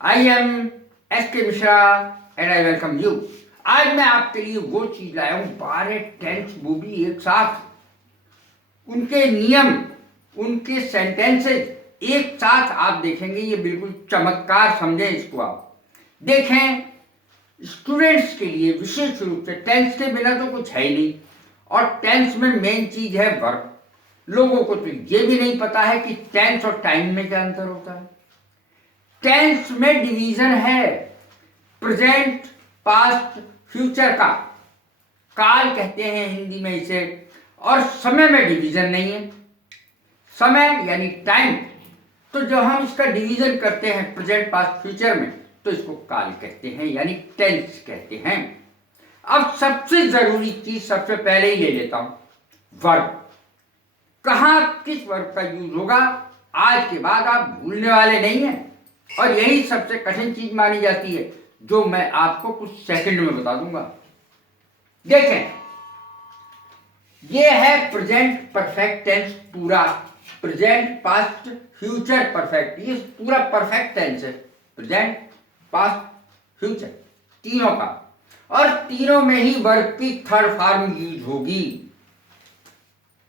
I am S के Mishra and I welcome you. आज मैं आपके लिए वो चीज लाया हूं, 12 टेंस वो भी एक साथ, उनके नियम, उनके सेंटेंसेस एक साथ आप देखेंगे। ये बिल्कुल चमत्कार समझें इसको। आप देखें, स्टूडेंट्स के लिए विशेष रूप से टेंस के बिना तो कुछ है ही नहीं, और टेंस में मेन चीज है वर्ब। लोगों को तो ये भी नहीं पता है कि टेंस और टाइम में क्या अंतर होता है। टेंस में डिवीजन है प्रेजेंट, पास्ट, फ्यूचर का, काल कहते हैं हिंदी में इसे। और समय में डिवीजन नहीं है। समय यानी टाइम, तो जब हम इसका डिवीजन करते हैं प्रेजेंट, पास्ट, फ्यूचर में, तो इसको काल कहते हैं यानी टेंस कहते हैं। अब सबसे जरूरी चीज सबसे पहले ही ले लेता हूं, वर्ब। कहां किस वर्ब का यूज होगा आज के बाद आप भूलने वाले नहीं हैं, और यही सबसे कठिन चीज मानी जाती है, जो मैं आपको कुछ सेकंड में बता दूंगा। देखें, ये है प्रेजेंट परफेक्ट टेंस पूरा, प्रेजेंट, पास्ट, फ्यूचर परफेक्ट, ये पूरा परफेक्ट टेंस है। प्रेजेंट, पास्ट, फ्यूचर तीनों का, और तीनों में ही वर्ब की थर्ड फॉर्म यूज होगी।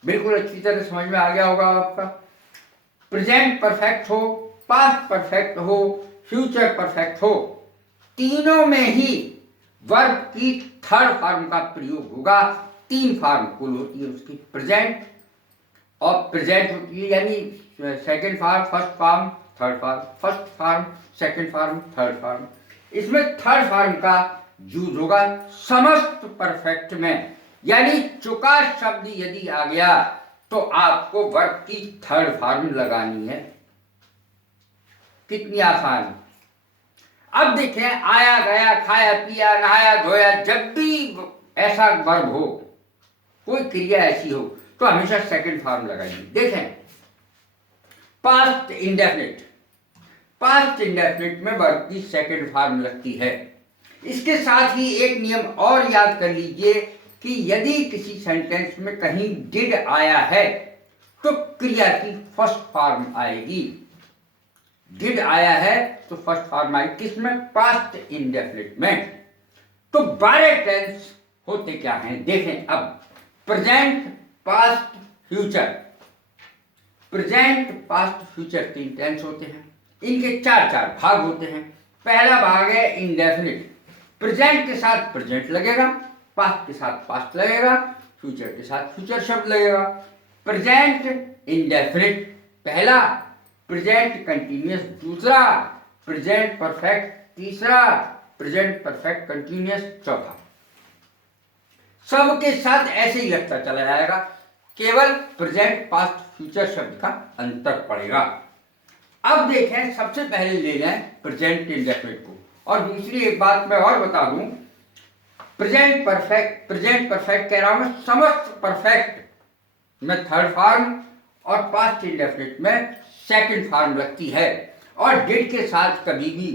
बिल्कुल अच्छी तरह समझ में आ गया होगा आपका। प्रेजेंट परफेक्ट हो, पास्ट परफेक्ट हो, फ्यूचर परफेक्ट हो, तीनों में ही वर्ब की थर्ड फॉर्म का प्रयोग होगा। तीन फॉर्म कुल होती है उसकी, प्रेजेंट और प्रेजेंट होती है यानी second form, first form, third form, first form, second form, third form. इसमें थर्ड फॉर्म का यूज होगा समस्त परफेक्ट में, यानी चुका शब्द यदि आ गया तो आपको वर्ब की थर्ड फॉर्म लगानी है। कितनी आसान। अब देखें, आया गया, खाया पिया, नहाया धोया, जब भी ऐसा वर्ब हो, कोई क्रिया ऐसी हो, तो हमेशा सेकंड फॉर्म लगाइए। देखें, पास्ट इंडेफिनिट, पास्ट इंडेफिनिट में वर्ब की सेकंड फॉर्म लगती है। इसके साथ ही एक नियम और याद कर लीजिए कि यदि किसी सेंटेंस में कहीं डिड आया है तो क्रिया की फर्स्ट फॉर्म आएगी। डिड आया है तो फर्स्ट फॉर्म आएगी किसमें? पास्ट इंडेफिनिट में। तो 12 टेंस होते क्या हैं देखें। अब present, past, future, present, past, future तीन टेंस होते हैं। इनके चार चार भाग होते हैं। पहला भाग है इंडेफिनिट। प्रेजेंट के साथ प्रेजेंट लगेगा, पास्ट के साथ पास्ट लगेगा, फ्यूचर के साथ फ्यूचर शब्द लगेगा। प्रेजेंट इंडेफिनिट पहला, प्रेजेंट कंटिन्यूअस दूसरा, प्रेजेंट परफेक्ट तीसरा, प्रेजेंट परफेक्ट कंटिन्यूअस चौथा। सबके साथ ऐसे ही लगता चला जाएगा, केवल प्रेजेंट, पास्ट, फ्यूचर शब्द का अंतर पड़ेगा। अब देखें, सबसे पहले ले लें प्रेजेंट इंडेफिनिट को। और दूसरी एक बात मैं और बता दूं, प्रेजेंट परफेक्ट कह रहा हूं मैं, समस्त परफेक्ट में थर्ड फॉर्म और पास्ट इंडेफिनिट में सेकंड फॉर्म लगती है, और डिड के साथ कभी भी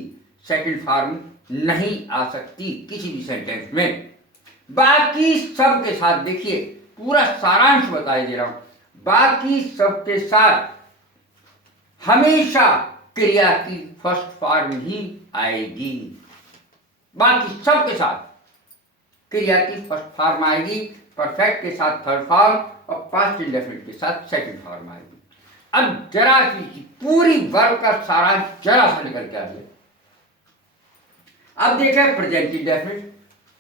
सेकंड फॉर्म नहीं आ सकती किसी भी सेंटेंस में। बाकी सब के साथ देखिए, पूरा सारांश बताई दे रहा हूं, बाकी सब के साथ हमेशा क्रिया की फर्स्ट फॉर्म ही आएगी। बाकी सब के साथ क्रिया की फर्स्ट फॉर्म आएगी, परफेक्ट के साथ थर्ड फॉर्म और पास्ट इंडेफिनिट के साथ सेकंड फॉर्म आएगी। अब जरा सी पूरी वर्ब का सारांश जरा सा निकल के आ गया। अब देखें प्रेजेंट इंडेफिनिट,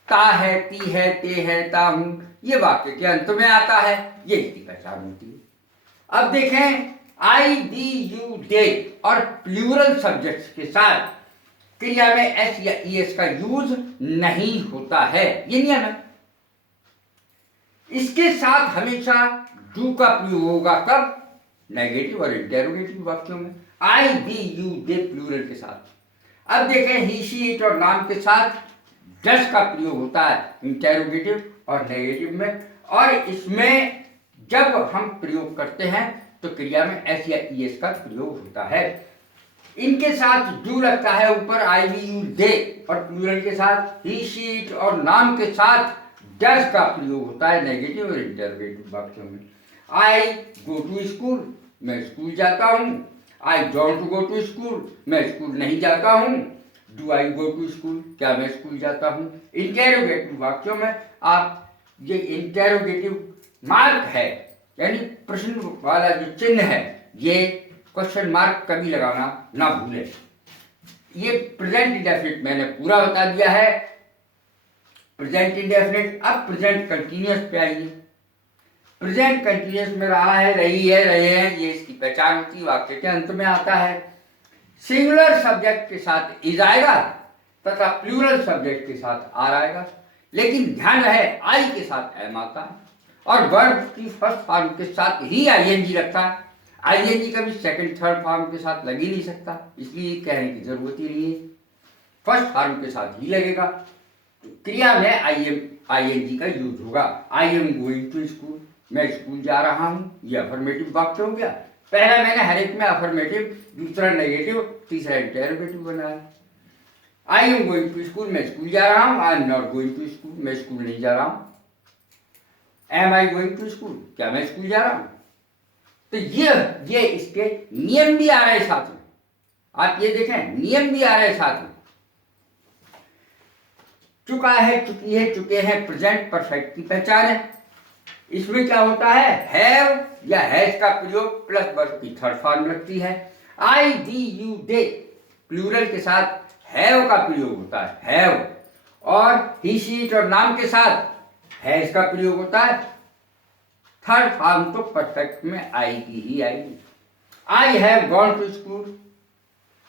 ता है, ती है, ते है, ता हूं, ये वाक्य के अंत में आता है, ये इसकी पहचान होती है। अब देखें, आई, दी, यू, दे और प्लूरल सब्जेक्ट्स के साथ क्रिया में एस या ईएस का यूज नहीं होता है, ये नियम है। इसके साथ हमेशा डू का प्रयोग होगा, कब? नेगेटिव और इंटेरोगेटिव वाक्यों में। आई, दी, यू, दे प्लूरल के साथ। अब देखें, ही, शी, इट और नाम के साथ डस का प्रयोग होता है इंटेरोगेटिव और नेगेटिव में, और इसमें जब हम प्रयोग करते हैं तो क्रिया में एस या ईएस का प्रयोग होता है। इनके साथ डू लगता है ऊपर, आई, वी, यू, दे, और प्लूरल के साथ ही, शी, इट और नाम के साथ डस का प्रयोग होता है नेगेटिव और इंटरोगेटिव वाक्यों में। आई गो टू स्कूल, मैं स्कूल जाता हूं। I don't go to school, मैं स्कूल नहीं जाता हूँ। Do I go to school, क्या मैं स्कूल जाता हूँ। इंटेरोगेटिव वाक्यों में आप ये इंटेरोगेटिव मार्क है, यानी प्रश्न वाला जो चिन्ह है, ये क्वेश्चन मार्क कभी लगाना ना भूलें। ये प्रेजेंट इंडेफिनिट मैंने पूरा बता दिया है। Present indefinite. अब प्रेजेंट कंटिन्यूअस पे आइए। प्रेजेंट कंटिन्यूअस में रहा है, रही है, रहे हैं, ये इसकी पहचान होती है, वाक्य के अंत में आता है। सिंगुलर सब्जेक्ट के साथ इज आएगा तथा प्लूरल सब्जेक्ट के साथ आर आएगा, लेकिन ध्यान रहे आई के साथ एम आता है और वर्ब की फर्स्ट फॉर्म के साथ ही आईएनजी लगता है। आईएनजी कभी सेकंड थर्ड फॉर्म के साथ लग ही नहीं सकता, इसलिए कहने की जरूरत ही नहीं है, फर्स्ट फॉर्म के साथ ही लगेगा। क्रिया में आईएनजी का यूज होगा। I am going to school, मैं स्कूल जा रहा हूँ, ये अफर्मेटिव वाक्य हो गया। पहला मैंने हर एक में अफर्मेटिव, दूसरा नेगेटिव, तीसरा इंटरोगेटिव बनाया। I am going to school, मैं स्कूल जा रहा हूँ। I am not going to school, मैं स्कूल नहीं जा रहा हूँ। Am I going to school, क्या मैं स्कूल जा रहा हूँ। तो ये इसके नियम भी आ रहे हैं साथ में। आप ये देखें, नियम भी आ रहे हैं साथ में। चुका है, चुकी है, चुके हैं, प्रेजेंट परफेक्ट की पहचान है। इसमें क्या होता है, हैव या हैज का प्रयोग प्लस वर्ब की थर्ड फॉर्म लगती है। आई, दी, यू, दे प्लूरल के साथ हैव का प्रयोग होता है, हैव। और ही, शी, इट और नाम के साथ हैज का प्रयोग होता है। थर्ड फॉर्म तो परफेक्ट में आएगी ही आएगी। I have gone to school,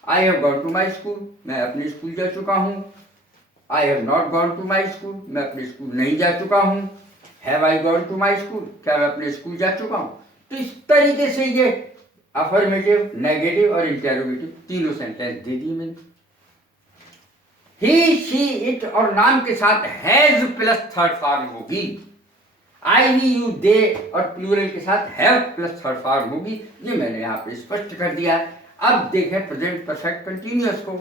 I have gone to my school, मैं अपने स्कूल जा चुका हूँ। I have not gone to my school, मैं अपने स्कूल नहीं जा चुका हूँ। Have I gone to my school, क्या मैं अपने स्कूल जा चुका हूँ। तो इस तरीके से ये अफर्मेटिव, नेगेटिव और इंटेरोगेटिव तीनों सेंटेंस दे दिए मैंने। ही, शी, इट और नाम के साथ हैज प्लस थर्ड फॉर्म होगी। आई, ही, यू, दे और प्लूरल के साथ हैव प्लस थर्ड फॉर्म होगी। ये मैंने यहाँ पे स्पष्ट कर दिया है। अब देखें प्रेजेंट परफेक्ट कंटिन्यूअस को।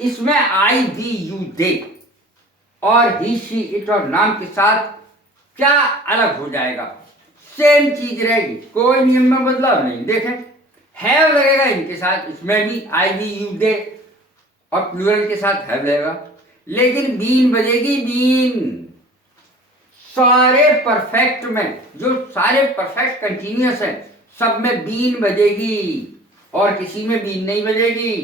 इसमें आई, दी, यू, दे और ही, शी, इट और नाम के साथ क्या अलग हो जाएगा, सेम चीज रहेगी, कोई नियम में बदलाव नहीं। देखें, हैव लगेगा इनके साथ, इसमें भी आई, दी, यू, दे और प्लूरल के साथ हैव लगेगा, लेकिन बीन बजेगी, बीन। सारे परफेक्ट में, जो सारे परफेक्ट कंटिन्यूअस हैं, सब में बीन बजेगी और किसी में बीन नहीं बजेगी।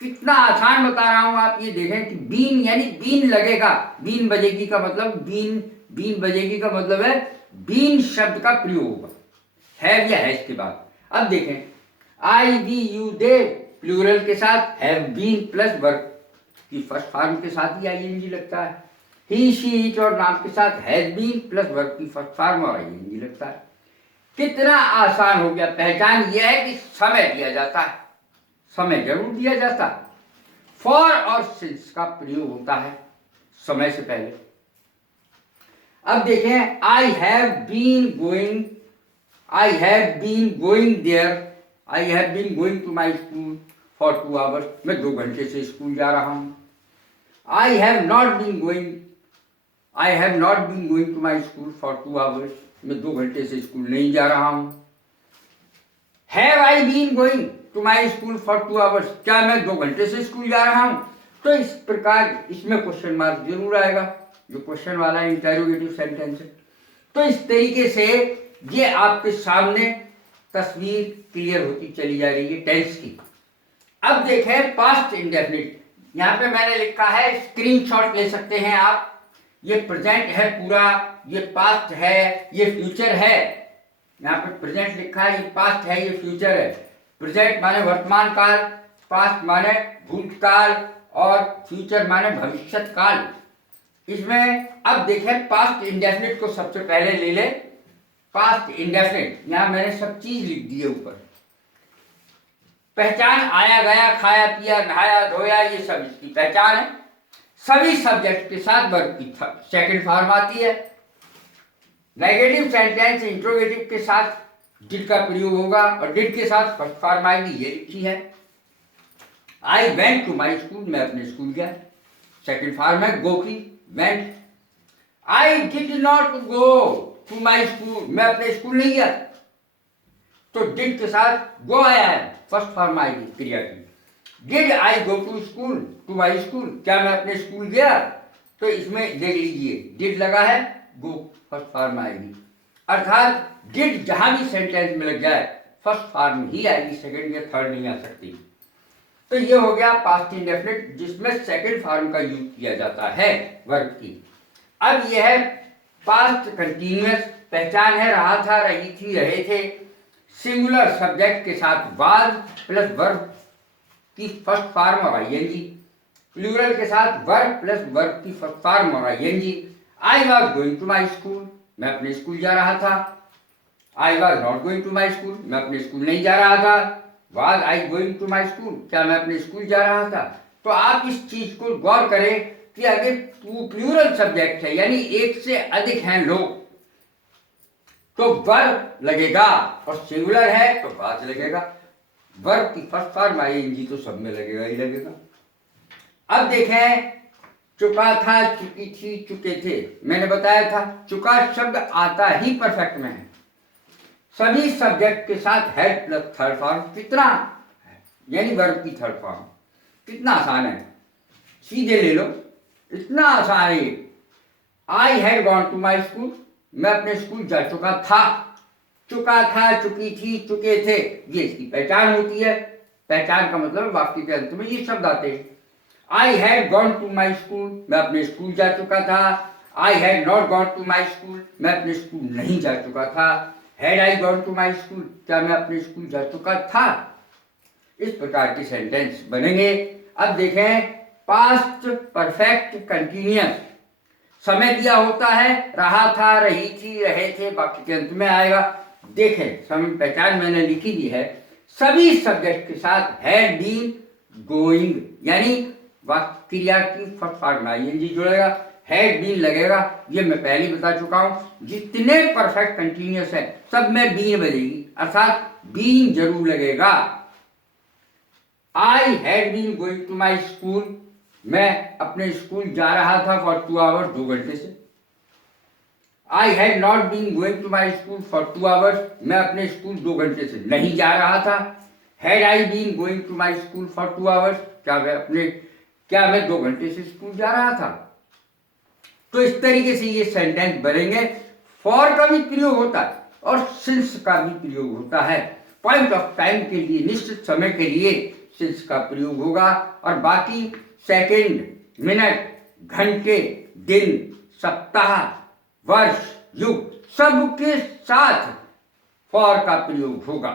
कितना आसान बता रहा हूं, आप ये देखें कि बीन यानी बीन लगेगा। बीन बजेगी का मतलब बीन बजेगी का मतलब है बीन शब्द का प्रयोग होगा हैव या हैज के बाद। अब देखें, आई, वी, यू, दे प्लूरल के साथ हैव बीन प्लस वर्ब की फर्स्ट फॉर्म के साथ ही आईएनजी लगता है। ही, शी, इट और नाम के साथ हैज बीन प्लस वर्ब की फर्स्ट फॉर्म और आईएनजी लगता है। कितना आसान हो गया। पहचान यह है कि समय दिया जाता है, समय जरूर दिया जाता है। फॉर और सिंस का प्रयोग होता है समय से पहले। अब देखें, I have been going there, I have been going to my school for 2 hours, मैं 2 घंटे से स्कूल जा रहा हूं। I have not been going to my school for 2 hours, मैं 2 घंटे से स्कूल नहीं जा रहा हूं। Have I been going to my school for 2 hours, क्या मैं 2 घंटे से स्कूल जा रहा हूं। तो इस प्रकार इसमें क्वेश्चन मार्क जरूर आएगा, जो क्वेश्चन वाला इंटरोगेटिव सेंटेंस है। तो इस तरीके से ये आपके सामने तस्वीर क्लियर होती चली जा रही है टेंस की। अब देखें पास्ट इंडेफिनिट। यहाँ पे मैंने लिखा है, स्क्रीनशॉट ले सकते हैं आप। ये प्रेजेंट है पूरा, ये पास्ट है, ये फ्यूचर है। यहाँ पे प्रेजेंट लिखा है, ये पास्ट है, ये फ्यूचर है। प्रेजेंट माने वर्तमान काल, पास्ट माने भूतकाल और फ्यूचर माने भविष्यत काल। इसमें अब देखें पास्ट इंडेफिनिट को सबसे पहले ले ले। पास्ट इंडेफिनिट, यहाँ मैंने सब चीज लिख दी है ऊपर। पहचान आया गया, खाया पिया, नहाया धोया, ये सब इसकी पहचान है। सभी सब्जेक्ट के साथ वर्ब की सेकंड फॉर्म आती है। नेगेटिव सेंटेंस इंट्रोगेटिव के साथ डिड का प्रयोग होगा और डिड के साथ फर्स्ट फॉर्म आएगी, ये लिखी है। I went to my school, मैं अपने स्कूल गया, सेकंड फॉर्म है गो की, went. I did not go to my school, मैं अपने स्कूल नहीं गया, तो डिड के साथ गो आया है, फर्स्ट फॉर्म आएगी क्रिया की। Did I go to school, to my school, क्या मैं अपने स्कूल गया? तो इसमें देख लीजिए डिड लगा है, गो फर्स्ट फॉर्म आएगी। अर्थात डिड जहां भी सेंटेंस में लग जाए फर्स्ट फॉर्म ही आएगी, सेकंड या थर्ड नहीं आ सकती। तो ये हो गया पास्ट इंडेफिनिट जिसमें सेकंड फॉर्म का यूज किया जाता है वर्ब की। अब यह है पास्ट कंटिन्यूअस, पहचान है रहा था, रही थी, रहे थे। सिंगुलर सब्जेक्ट के साथ वाज प्लस वर्ब की फर्स्ट फॉर्म और आईएनजी, प्लूरल के साथ वर्ब प्लस वर्ब की फर्स्ट फॉर्म और ING. I was going to my school, मैं अपने स्कूल जा रहा था। I was not going to my school, मैं अपने स्कूल नहीं जा रहा था। Was I going to my school, क्या मैं अपने स्कूल जा रहा था? तो आप इस चीज को गौर करें कि अगर प्लूरल सब्जेक्ट है यानी एक से अधिक हैं लोग तो वर्ब लगेगा, और सिंगुलर है तो वाज लगेगा। वर्ब की फर्स्ट फॉर्म आईएनजी तो सब में लगेगा ही लगेगा। अब देखें, चुका था, चुकी थी, चुके थे। मैंने बताया था चुका शब्द आता ही परफेक्ट में है, सभी सब्जेक्ट के साथ हैड प्लस थर्ड फॉर्म। कितना यानी वर्ब की थर्ड फॉर्म, कितना आसान है, सीधे ले लो, इतना आसान है। I had gone to my school, मैं अपने स्कूल जा चुका था। चुका था, चुकी थी, चुके थे, ये इसकी पहचान होती है। पहचान का मतलब वाक्य के अंत में ये शब्द आते हैं। I had gone to my school, मैं अपने स्कूल जा चुका था। I had not gone to my school, मैं अपने स्कूल नहीं जा चुका था। Had I gone to my school, क्या मैं अपने स्कूल जा चुका था? इस प्रकार के सेंटेंस बनेंगे। अब देखें, पास्ट परफेक्ट कंटिन्यूअस, समय दिया होता है, रहा था, रही थी, रहे थे, वाक्य के अंत में आएगा। देखें, समय पहचान मैंने लिखी भी है, सभी सब्जेक्ट के साथ हैड बीन, गोइंग, यानी वाक्य क्रिया की फर्स्ट फॉर्म आईएनजी जुड़ेगा, हैड बीन लगेगा। ये मैं पहले बता चुका हूं, जितने परफेक्ट कंटिन्यूअस है सब में बीन बजेगी, अर्थात बीन जरूर लगेगा। I had been going to my school, मैं अपने स्कूल जा रहा था फॉर 2 आवर्स, 2 घंटे से। I had not been going to my school for 2 hours, मैं अपने स्कूल 2 घंटे से नहीं जा रहा था। Had I been going to my school for 2 hours, क्या मैं 2 घंटे से स्कूल जा रहा था? तो इस तरीके से ये सेंटेंस बनेंगे। फॉर का भी प्रयोग होता है और सिंस का भी प्रयोग होता है। पॉइंट ऑफ टाइम के लिए, निश्चित समय के लिए सिंस का प्रयोग होगा, और बाकी सेकंड, मिनट, घंटे, दिन, सप्ताह, वर्ष, युग, सबके साथ फॉर का प्रयोग होगा।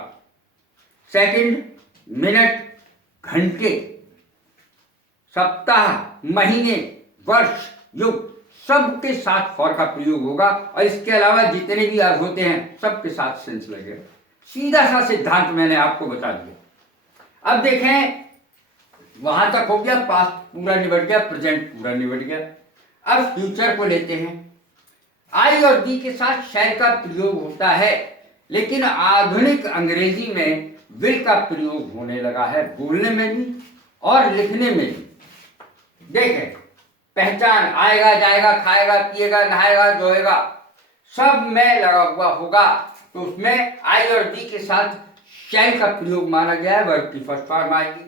सेकंड, मिनट, घंटे, सप्ताह, महीने, वर्ष, युग, सबके साथ फॉर का प्रयोग होगा, और इसके अलावा जितने भी अर्थ होते हैं सबके साथ सेंस लगेगा। सीधा सा सिद्धांत मैंने आपको बता दिया। अब देखें, वहां तक हो गया, पास्ट पूरा निबट गया, प्रेजेंट पूरा निबट गया। अब फ्यूचर को लेते हैं। आई और बी के साथ शैल का प्रयोग होता है, लेकिन आधुनिक अंग्रेजी में विल का प्रयोग होने लगा है, बोलने में भी और लिखने में भी। देखें, पहचान, आएगा, जाएगा, खाएगा, पिएगा, नहाएगा, धोएगा, सब में लगा हुआ होगा, तो उसमें आई और बी के साथ शैल का प्रयोग माना गया है, वर्ब की फर्स्ट फॉर्म आएगी।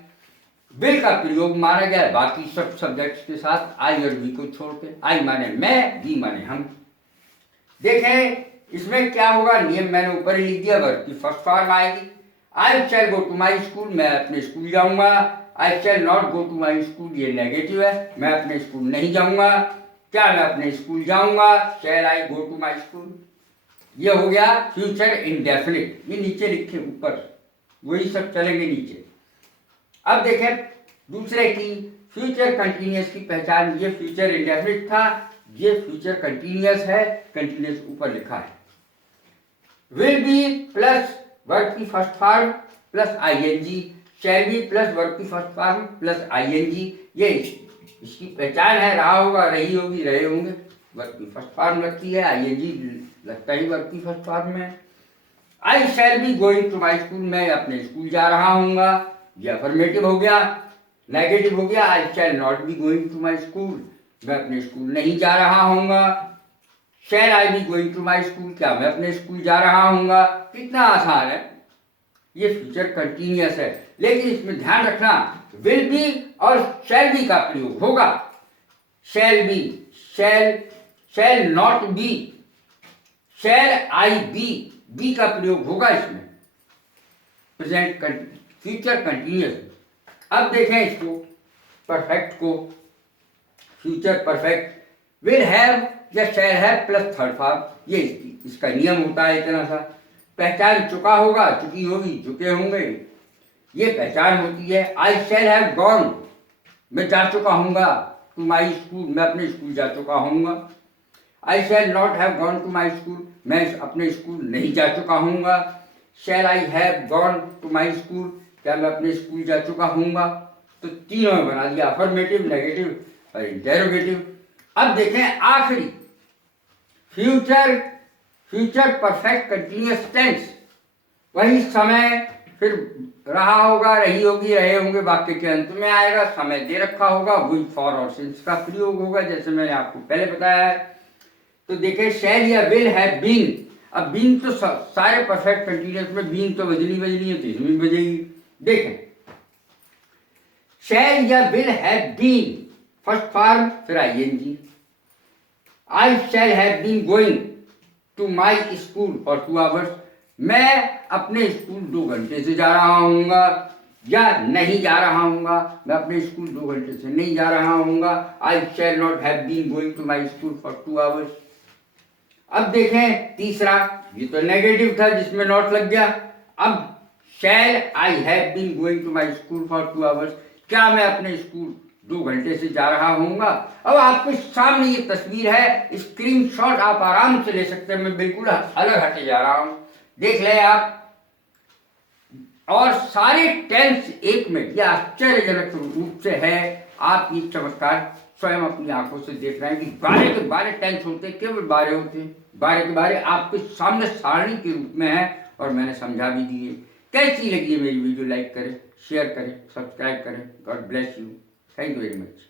विल का प्रयोग माना गया है बाकी सब सब्जेक्ट्स के साथ, आई और बी को छोड़ के। आई माने मैं, बी माने हम। देखें, इसमें क्या होगा, नियम मैंने ऊपर ही लिख दिया, वर्ब की फर्स्ट फॉर्म आएगी। आई शैल गो टू माई स्कूल, मैं अपने स्कूल जाऊंगा। I shall not go to my school, ये नेगेटिव है, मैं अपने स्कूल नहीं जाऊंगा। क्या मैं अपने स्कूल जाऊंगा? शैल आई गो टू माई स्कूल। ये हो गया फ्यूचर इंडेफिनिट। ये नीचे लिखे, ऊपर वही सब चलेंगे नीचे। अब देखें दूसरे की, फ्यूचर कंटिन्यूअस की पहचान। ये फ्यूचर इंडेफिनिट था, ये फ्यूचर कंटिन्यूअस है, कंटिन्यूअस ऊपर लिखा है। विल बी प्लस वर्ब की first form plus ING, shall be plus verb की फर्स्ट फॉर्म प्लस आईएनजी, ये इसकी पहचान है। रहा होगा, रही होगी, रहे होंगे, वर्ब की फर्स्ट फॉर्म लगती है, आईएनजी लगता ही वर्ब की फर्स्ट फॉर्म में। I shall be going to my school, मैं अपने स्कूल जा रहा हूँगा, ये अफर्मेटिव हो गया। नेगेटिव हो गया, I shall not be going to my school, मैं अपने स्कूल नहीं जा रहा हूँगा। Shall I be going to my school, क्या मैं अपने स्कूल जा रहा हूँगा? कितना आसान है, ये फ्यूचर कंटिन्यूअस है, लेकिन इसमें ध्यान रखना विल बी और शैल बी का प्रयोग होगा। Shall be, shall not be, shall I be का प्रयोग होगा इसमें प्रेजेंट फ्यूचर कंटिन्यूअस। अब देखें इसको परफेक्ट को, फ्यूचर परफेक्ट विल हैव या shall have plus third form, ये इसका नियम होता है इतना सा। पहचान चुका होगा, चुकी होगी, चुके होंगे, ये पहचान होती है। आई शैल हैव गॉन, मैं जा चुका हूँगा, टू माई स्कूल, मैं अपने स्कूल जा चुका हूँगा। I shall not have gone to my school, मैं अपने स्कूल नहीं जा चुका हूँगा। Shall I have gone to my school, क्या मैं अपने स्कूल जा चुका हूँगा। तो तीनों में बना दिया, अफर्मेटिव, नेगेटिव और इंटेरोगेटिव। अब देखें आखिरी फ्यूचर परफेक्ट कंटिन्यूअस टेंस, वही समय फिर रहा होगा, रही होगी, रहे होंगे, वाक्य के अंत में आएगा, समय दे रखा होगा, वही फॉर और सिंस का प्रयोग होगा जैसे मैंने आपको पहले बताया है। तो देखें शैल या विल हैव बीन, अब बीन तो सारे परफेक्ट कंटिन्यूअस में बीन तो बजनी है, तो इसमें बजेगी। देखें शैल या will have been first form फिर ING. I shall have been going to my school for 2 hours, मैं अपने स्कूल 2 घंटे से जा रहा हूँगा या नहीं जा रहा हूँगा, मैं अपने स्कूल 2 घंटे से नहीं जा रहा हूँगा। I shall not have been going to my school for 2 hours. अब देखें तीसरा, ये तो नेगेटिव था जिसमें नॉट लग गया। अब shall I have been going to my school for 2 hours, क्या मैं अपने स्कूल 2 घंटे से जा रहा हूँगा। अब आपके सामने ये तस्वीर है, स्क्रीनशॉट आप आराम से ले सकते हैं, मैं बिल्कुल अलग हटे जा रहा हूँ, देख लें आप। और सारे टेंस एक में, यह आश्चर्यजनक रूप से है। आप ये चमत्कार स्वयं अपनी आंखों से देख रहे हैं कि 12 के 12 टेंस होते, केवल 12 होते, 12 के 12 आपके सामने सारणी के रूप में है और मैंने समझा भी दिए। कैसी लगी है मेरी वीडियो, लाइक करें, शेयर करें, सब्सक्राइब करें। God bless you, thank you very much.